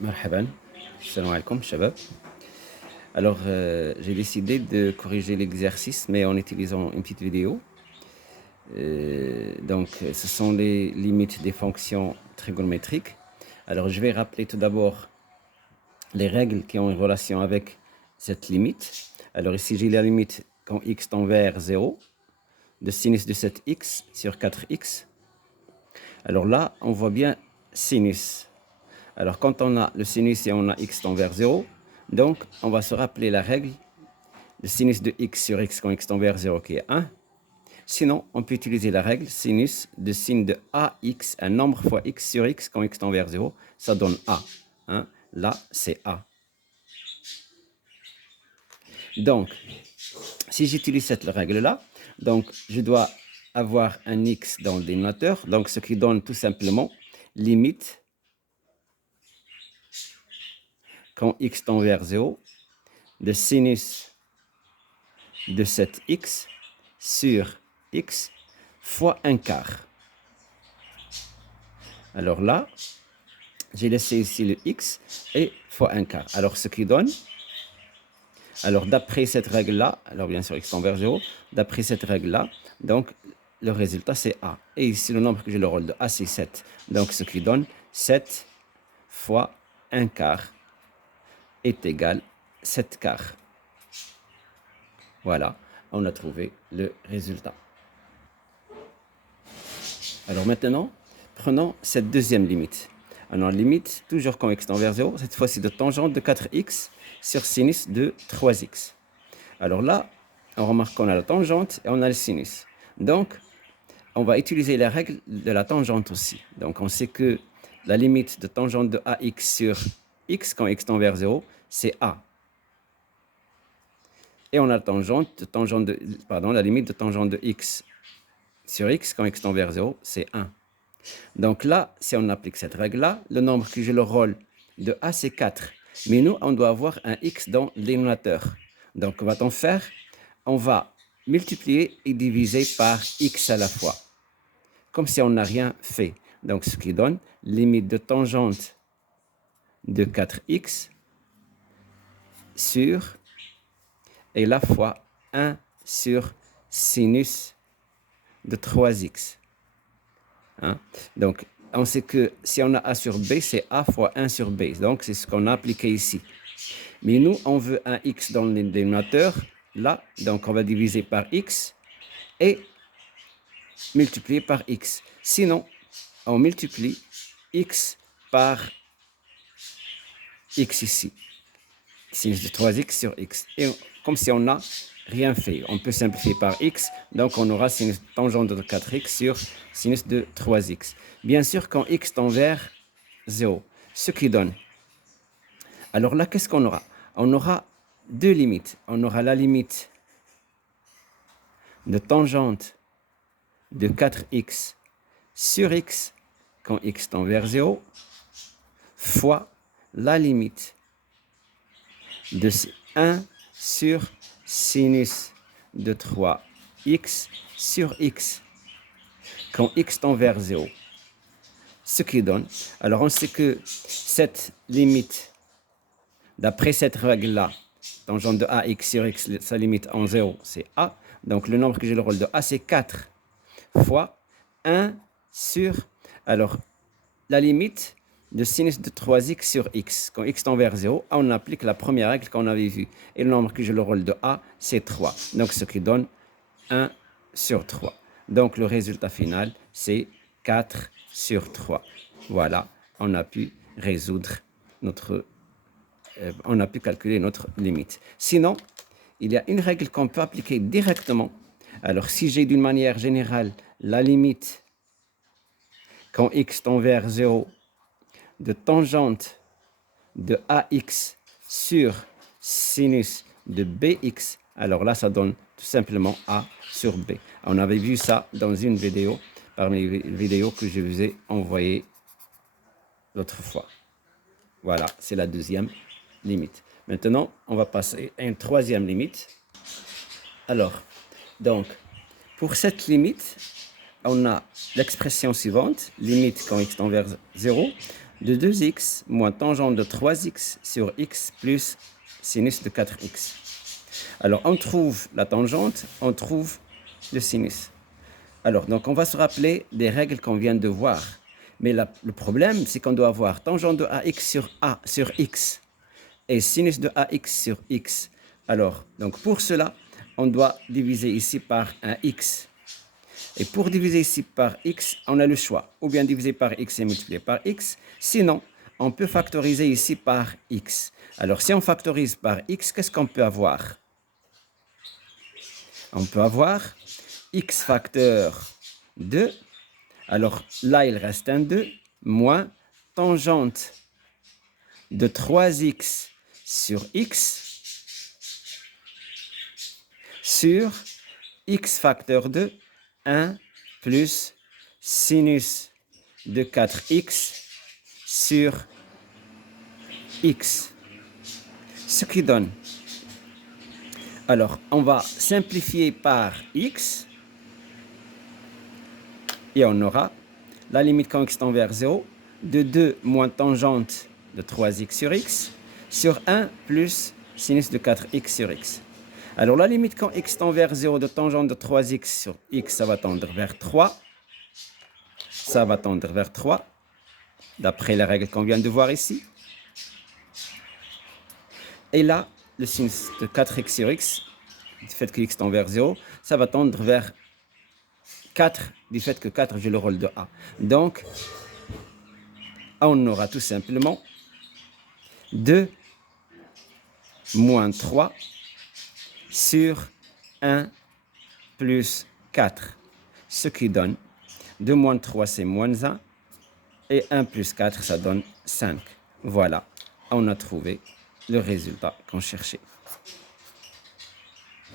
Marhaban, salam alaikum, shabab. Alors, j'ai décidé de corriger l'exercice, mais en utilisant une petite vidéo. Donc, ce sont les limites des fonctions trigonométriques. Alors, je vais rappeler tout d'abord les règles qui ont une relation avec cette limite. Alors, ici, j'ai la limite quand x tend vers 0 de sinus de 7x sur 4x. Alors là, on voit bien sinus. Alors, quand on a le sinus et on a x tend vers 0, donc on va se rappeler la règle de sinus de x sur x quand x tend vers 0 qui est 1. Sinon, on peut utiliser la règle sinus de sin de ax, un nombre fois x sur x quand x tend vers 0, ça donne a. Hein? Là, c'est a. Donc, si j'utilise cette règle-là, donc je dois avoir un x dans le dénominateur, donc ce qui donne tout simplement limite quand x tend vers 0 de sinus de 7x sur x fois 1 quart. Alors là, j'ai laissé ici le x et fois 1 quart. Alors ce qui donne, alors d'après cette règle-là, alors bien sûr x tend vers 0, d'après cette règle-là, donc le résultat c'est a. Et ici le nombre que j'ai le rôle de a c'est 7. Donc ce qui donne 7 fois 1 quart est égal 7 quarts. Voilà, on a trouvé le résultat. Alors maintenant, prenons cette deuxième limite. Alors limite, toujours quand x tend vers 0, cette fois-ci de tangente de 4x sur sinus de 3x. Alors là, on remarque qu'on a la tangente et on a le sinus. Donc, on va utiliser la règle de la tangente aussi. Donc, on sait que la limite de tangente de ax sur x quand x tend vers 0, c'est a. Et on a la limite de tangente de x sur x quand x tend vers 0, c'est 1. Donc là, si on applique cette règle-là, le nombre que j'ai le rôle de a, c'est 4. Mais nous, on doit avoir un x dans le dénominateur. Donc, que va-t-on faire? On va multiplier et diviser par x à la fois, comme si on n'a rien fait. Donc, ce qui donne limite de tangente de 4x sur, et la fois 1 sur sinus de 3x. Hein? Donc, on sait que si on a a sur b, c'est a fois 1 sur b. Donc, c'est ce qu'on a appliqué ici. Mais nous, on veut un x dans le dénominateur, là. Donc, on va diviser par x et multiplier par x. Sinon, on multiplie x par x ici. Sinus de 3x sur x. Et comme si on n'a rien fait. On peut simplifier par x. Donc, on aura sinus tangente de 4x sur sinus de 3x. Bien sûr, quand x tend vers 0, ce qui donne. Alors là, qu'est-ce qu'on aura? On aura deux limites. On aura la limite de tangente de 4x sur x quand x tend vers 0 fois la limite de 1 sur sinus de 3x sur x quand x tend vers 0. Ce qui donne, alors on sait que cette limite, d'après cette règle-là, tangente de ax sur x, sa limite en 0, c'est a. Donc le nombre que j'ai le rôle de a, c'est 4 fois 1 sur, alors la limite de sinus de 3x sur x. Quand x tend vers 0, on applique la première règle qu'on avait vue. Et le nombre que j'ai le rôle de a, c'est 3. Donc ce qui donne 1 sur 3. Donc le résultat final, c'est 4 sur 3. Voilà, on a pu résoudre on a pu calculer notre limite. Sinon, il y a une règle qu'on peut appliquer directement. Alors si j'ai d'une manière générale la limite quand x tend vers 0 de tangente de ax sur sinus de bx, alors là, ça donne tout simplement a sur b. On avait vu ça dans une vidéo, parmi les vidéos que je vous ai envoyées l'autre fois. Voilà, c'est la deuxième limite. Maintenant, on va passer à une troisième limite. Alors, donc, pour cette limite, on a l'expression suivante, limite quand x tend vers 0. de 2x moins tangente de 3x sur x plus sinus de 4x. Alors, on trouve la tangente, on trouve le sinus. Alors, donc, on va se rappeler des règles qu'on vient de voir. Mais le problème, c'est qu'on doit avoir tangente de ax sur x et sinus de ax sur x. Alors, donc pour cela, on doit diviser ici par un x. Et pour diviser ici par x, on a le choix. Ou bien diviser par x et multiplier par x. Sinon, on peut factoriser ici par x. Alors, si on factorise par x, qu'est-ce qu'on peut avoir? On peut avoir x facteur 2. Alors, là, il reste un 2 moins tangente de 3x sur x sur x facteur de 1 plus sinus de 4x sur x. Ce qui donne. Alors, on va simplifier par x et on aura la limite quand x tend vers 0 de 2 moins tangente de 3x sur x sur 1 plus sinus de 4x sur x. Alors, la limite quand x tend vers 0 de tangente de 3x sur x, ça va tendre vers 3. Ça va tendre vers 3, d'après les règles qu'on vient de voir ici. Et là, le sinus de 4x sur x, du fait que x tend vers 0, ça va tendre vers 4, du fait que 4 joue le rôle de a. Donc, on aura tout simplement 2 moins 3 sur 1 plus 4. Ce qui donne 2 moins 3, c'est moins 1. Et 1 plus 4, ça donne 5. Voilà, on a trouvé le résultat qu'on cherchait.